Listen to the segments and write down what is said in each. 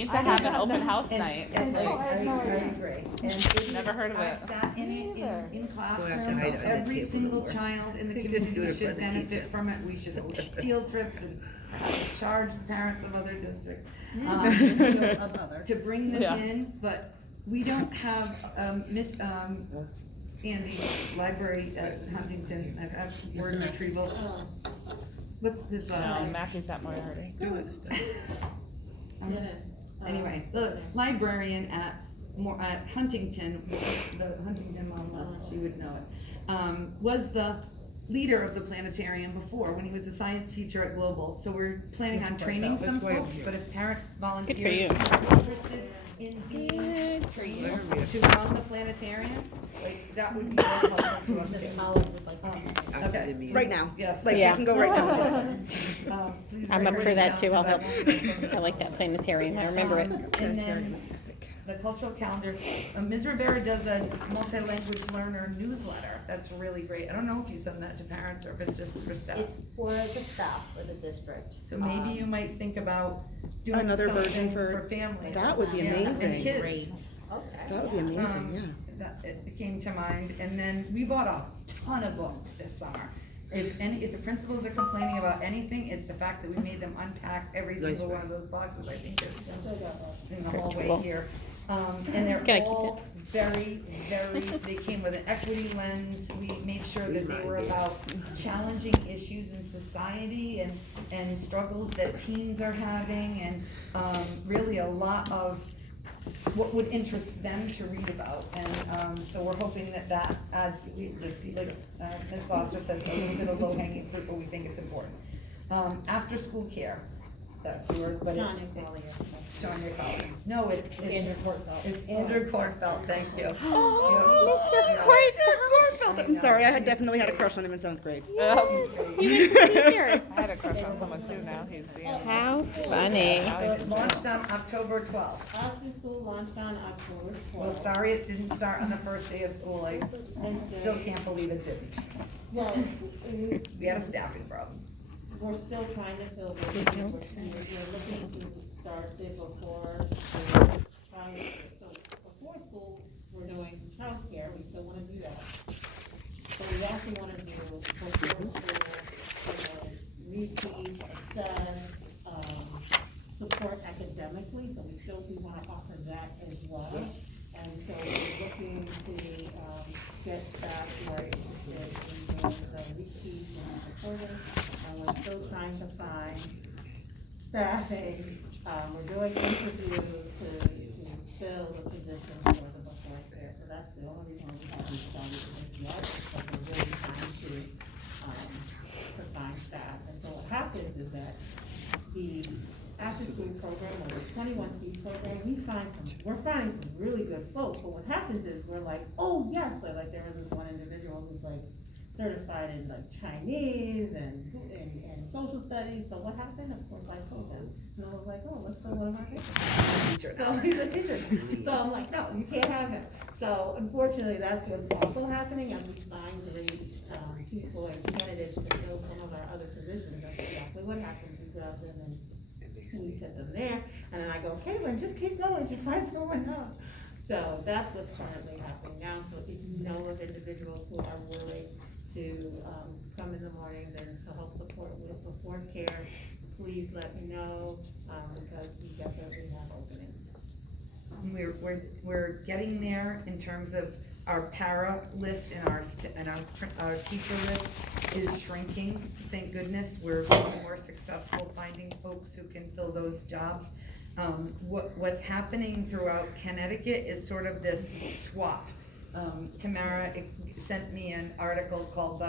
need to have an open house night. And It's like, I agree. And Never heard of it. I've sat in it in Don't have to classrooms, hide it on the every table single anymore. child in the Just do community it for should the benefit teacher. from it. We should host field trips and charge the parents of other districts. To bring them Yeah. in, but we don't have, Miss, Andy, library at Huntington, I have word retrieval. What's his last no, name? Mackey's at Moriarty. Do it. Anyway, the librarian at Huntington, the Huntington mom, she would know it, was the leader of the planetarium before, when he was a science teacher at Global. So we're planning on training some That's why I'm folks, here. but if parent Good volunteers for are interested in being Good for you. to run the planetarium, like, that would be very helpful to us too. After the Okay. meeting. Right now. Yes. Like, we Yeah. can go right now. Please I'm up write for it that down, too, I'll because help. won't remember. I like that planetarium, I remember it. And then the cultural calendar, Ms. Rivera does a multi-language learner newsletter, that's really great. I don't know if you send that to parents or if it's just for staff. It's for the staff, for the district. So maybe you might think about doing Another version something for- for families. That would be Yeah, amazing. And kids. Okay. That would be amazing, yeah. That, it came to mind, and then we bought a ton of books this summer. If the principals are complaining about anything, it's the fact that we made them unpack every Nice single one. one of those boxes, I think it's in the Very hallway cool. here. And they're Gotta keep all very, they came with an equity lens, we made sure that they were about challenging issues in society and struggles that teens are having, and, really a lot of what would interest them to read about, and, so we're hoping that adds, just like, Ms. Foster said, a little bit of low-hanging fruit, but we think it's important. After-school care, that's yours, but Sean and Collier. Sean, your colleague. No, it's Andrew Kortfeld. It's Andrew Kortfeld, thank you. Oh, Mr. Kortfeld. I'm sorry, I had definitely had a crush on him in seventh grade. You make the teachers. I had a crush on someone too now. He's the How funny. So it launched on October 12th. After school launched on October 12th. Well, sorry it didn't start on the first day of school, I still can't believe it didn't. Well, We had a staffing problem. we're still trying to fill this. We're looking to start it before, so before school, we're doing childcare, we still wanna do that. But we also wanna do before school, reteach, assess, support academically, so we still do wanna offer that as well. And so we're looking to, get staff who are interested in doing the reteach and supporting, and we're still trying to find staffing. We're doing interviews to fill the position for the before care, so that's the only reason we haven't started this yet, but we're really trying to find staff. And so what happens is that the after-school program, or the 21C program, we're finding some really good folks, but what happens is we're like, oh, yes, like there was this one individual who's like certified in like Chinese and social studies, so what happened? Of course, I told them, and I was like, oh, let's put one of our papers. So he's a teacher, so I'm like, no, you can't have him. So unfortunately, that's what's also happening, as we find great, people and candidates to fill some of our other positions, that's exactly what happens, we grab them and we put them there, and then I go, Caitlin, just keep going, you find someone else. So that's what's currently happening now, so if you know of individuals who are willing to, come in the mornings and to help support with before care, please let me know, because we definitely have openings. We're getting there in terms of our para list and our teacher list is shrinking, thank goodness. We're being more successful finding folks who can fill those jobs. What's happening throughout Connecticut is sort of this swap. Tamara sent me an article called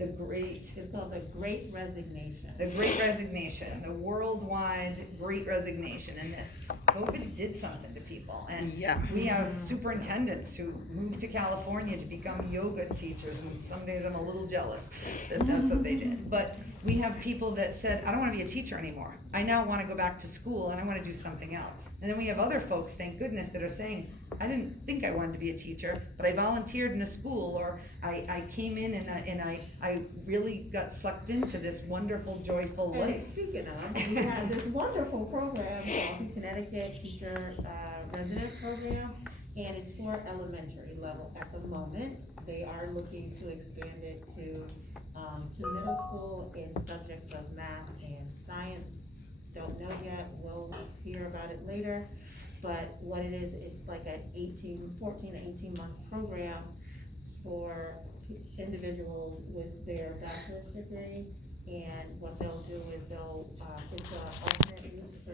It's called the Great Resignation. The Great Resignation, the worldwide Great Resignation, and that COVID did something to people. And Yeah. we have superintendents who moved to California to become yoga teachers, and some days I'm a little jealous that that's what they did. But we have people that said, I don't wanna be a teacher anymore. I now wanna go back to school and I wanna do something else. And then we have other folks, thank goodness, that are saying, I didn't think I wanted to be a teacher, but I volunteered in a school, or I came in and I really got sucked into this wonderful, joyful And life. speaking of, we have this wonderful program called the Connecticut Teacher Resident Program, and it's for elementary level at the moment. They are looking to expand it to middle school in subjects of math and science. Don't know yet, we'll hear about it later. But what it is, it's like an 14 to 18 month program for individuals with their bachelor's degree. And what they'll do is it's an alternate route